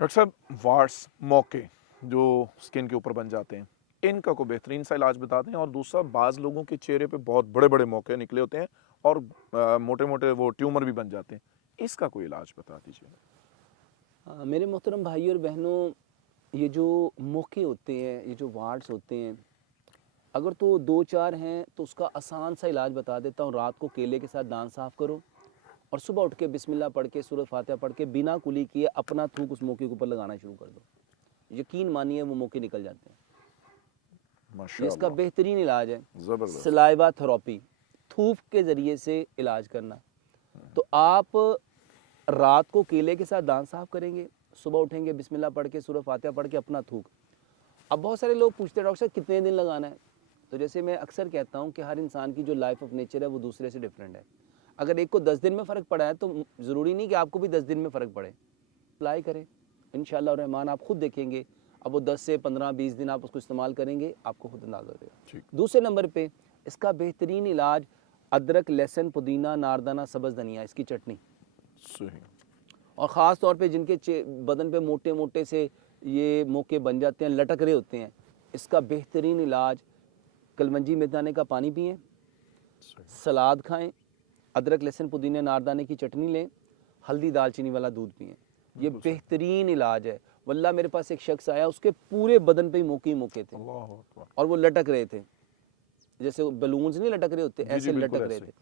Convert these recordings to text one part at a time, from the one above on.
Doctor साहब, wars, मोके जो स्किन के ऊपर बन जाते हैं, इनका कोई बेहतरीन सा इलाज बता दें। और दूसरा, बाज़ लोगों के चेहरे पे बहुत बड़े-बड़े मोके निकले होते हैं और मोटे-मोटे वो ट्यूमर भी बन जाते हैं, इसका कोई इलाज बता दीजिए। मेरे मोहतरम भाई और बहनों, ये जो मोके होते हैं, ये जो वार्ड्स होते हैं, अगर तो 2-4 हैं तो उसका आसान सा इलाज बता देता हूँ। रात को केले के साथ दांत साफ़ करो और सुबह उठ के बिस्मिल्लाह पढ़ के सूरत फातिहा पढ़ के बिना कुली किए अपना थूक उस मोके के ऊपर लगाना शुरू कर दो। यकीन मानिए वो मोके निकल जाते हैं। ये इसका माशाअल्लाह, बेहतरीन इलाज है। ज़बरदस्त। सलाइवा थेरेपी, थूक के ज़रिए से इलाज करना। तो आप रात को केले के साथ दांत साफ़ करेंगे, सुबह उठेंगे बिस्मिल्लाह पढ़ के सूरत फातिहा पढ़ के अपना थूक। अब बहुत सारे लोग पूछते हैं डॉक्टर साहब कितने दिन लगाना है। तो जैसे मैं अक्सर कहता हूँ कि हर इंसान की जो लाइफ ऑफ नेचर है वो दूसरे से डिफरेंट है। अगर एक को 10 दिन में फ़र्क पड़ा है तो ज़रूरी नहीं कि आपको भी 10 दिन में फ़र्क पड़े। अप्लाई करें, इंशाअल्लाह रहमान आप खुद देखेंगे। अब वो 10 से 15-20 दिन आप उसको इस्तेमाल करेंगे, आपको खुद अंदाज़ा हो जाएगा। दूसरे नंबर पे इसका बेहतरीन इलाज अदरक, लहसुन, पुदीना, नारदाना, सब्ज़ धनिया, इसकी चटनी। सही। और ख़ास तौर पे जिनके बदन पे मोटे मोटे से ये मोके बन जाते हैं, लटक रहे होते हैं, इसका बेहतरीन इलाज कलमंजी मेथाने का पानी पिएं, सलाद खाएं, अदरक, लहसुन, पुदीने, नारदाने की चटनी लें, हल्दी दालचीनी वाला दूध पिएं। ये बेहतरीन इलाज है। वल्लाह मेरे पास एक शख्स आया, उसके पूरे बदन पे ही मोके थे और वो लटक रहे थे, जैसे बैलून्स नहीं लटक रहे होते, ऐसे लटक रहे थे।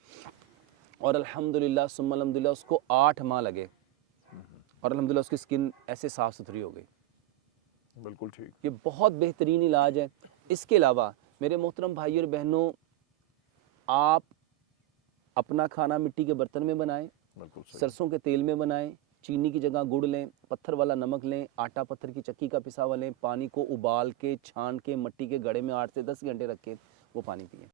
और अल्हम्दुलिल्लाह सुम्मा अल्हम्दुलिल्लाह उसको 8 माह लगे और अल्हम्दुलिल्लाह उसकी स्किन ऐसे साफ़ सुथरी हो गई। बिल्कुल ठीक। ये बहुत बेहतरीन इलाज है। इसके अलावा मेरे मोहतरम भाई और बहनों, आप अपना खाना मिट्टी के बर्तन में बनाएं, सरसों के तेल में बनाएं, चीनी की जगह गुड़ लें, पत्थर वाला नमक लें, आटा पत्थर की चक्की का पिसा हुआ लें, पानी को उबाल के छान के मिट्टी के घड़े में 8 से 10 घंटे रख के वो पानी पिएं।